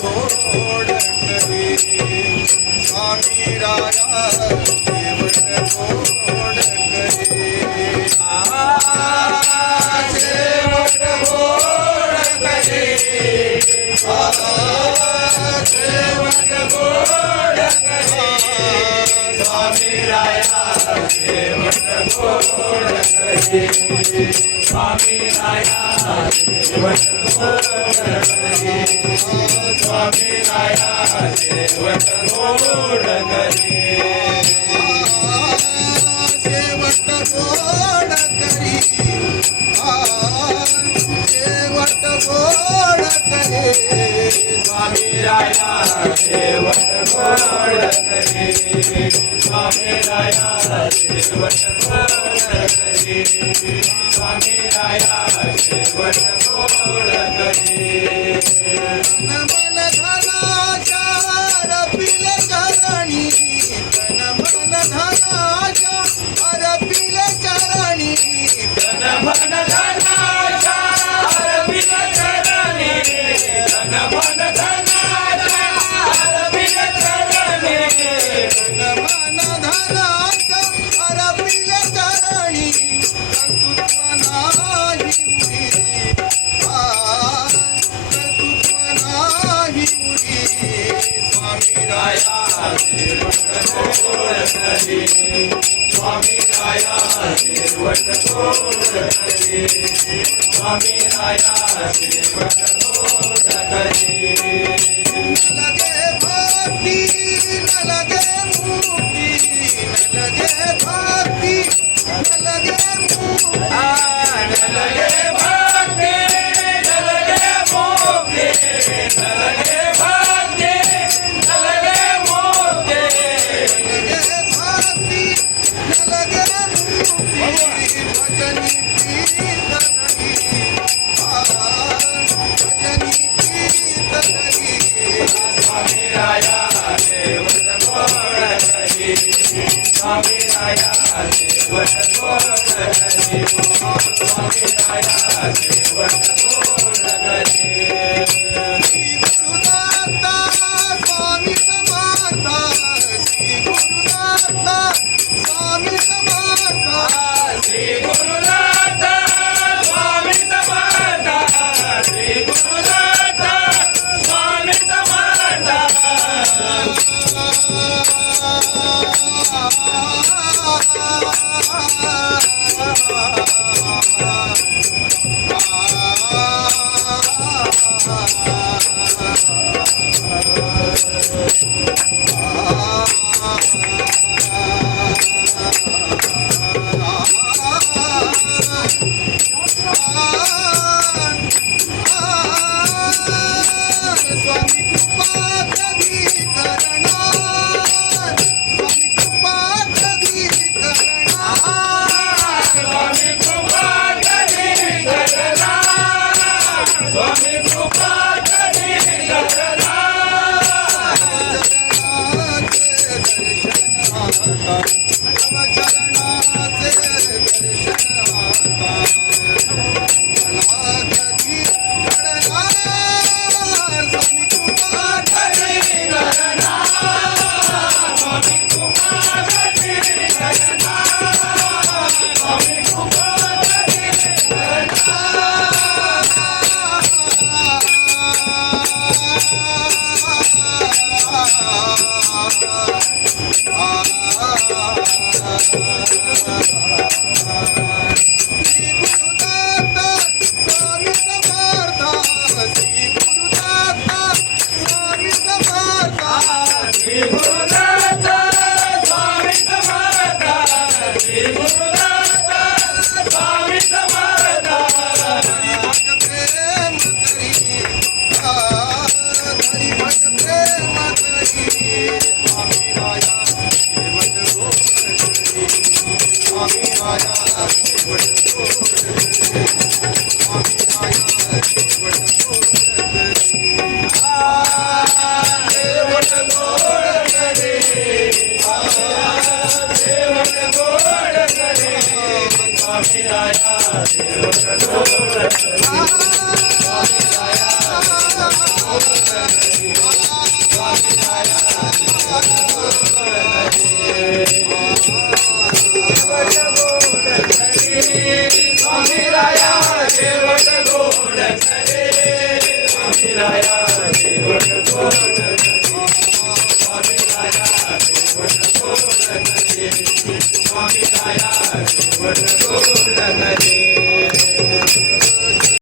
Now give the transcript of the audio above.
गोड करे स्वामी राया शेवट गोड करे शेवट गोड करे शेवट गोड करे स्वामी राया शेवट गोड करे स्वामी राया शेवट गोड करे स्वामी राया शेवट गोड करे शेवट गोड करी शेवट गोड करे स्वामी राया शेवट गोड करे स्वामी राया शेवट गोड करे स्वामी राया शेवट गोड करे मन धनाच्या रपिल चरणी तन मन धनाच्या रपिल चरणी तन मन धनाच्या रपिल चरणी तन मन धनाच्या रपिल चरणी तन मन धनाच्या रपिल चरणी कर्तृत्व नाही मुरी कर्तृत्व नाही मुरी स्वामी राया शेवट गोड करे स्वामी राया शेवट गोड करे स्वामी राया शेवट गोड करे लगे भक्ती न लगे मुक्ती न लगे भक्ती न लगे मुक्ती न लगे भक्ती न लगे मुक्ती न लगे भक्ती न लगे मुक्ती लगे भक्ती न लगे मुक्ती भजनी प्रीत धरी भजनी प्रीत धरी स्वामी राया शेवट गोड करे स्वामी राया शेवट गोड करे स्वामी राया शेवट गोड करे श्री गुरुदाता स्वामी समर्थ श्री गुरुदाता स्वामी समर्थ श्री गुरुदाता स्वामी समर्थ श्री गुरुदाता स्वामी समर्थ स्वामी कृपा कधी करणार स्वामी कृपा कधी करणार स्वामी कृपा कधी करणार स्वामी कृपा कधी करणार चरणाचे दर्शन आता चरणाचे दर्शन आता मला कधी घडणार स्वामी कृपा कधी करणार स्वामी कृपा कधी करणार स्वामी कृपा कधी करणार श्री गुरुदाता स्वामी समर्थ श्री गुरुदाता स्वामी समर्थ श्री गुरुदाता स्वामी समर्थ श्री गुरुदाता स्वामी समर्थ हरी भज प्रेम करी हरी भज प्रेम करी स्वामी राया शेवट गोड करे स्वामी राया शेवट गोड करे स्वामी राया शेवट गोड करे शेवट गोड करे शेवट गोड करे स्वामी राया शेवट गोड करे स्वामी राया शेवट गोड करे स्वामी राया देवट गोड करे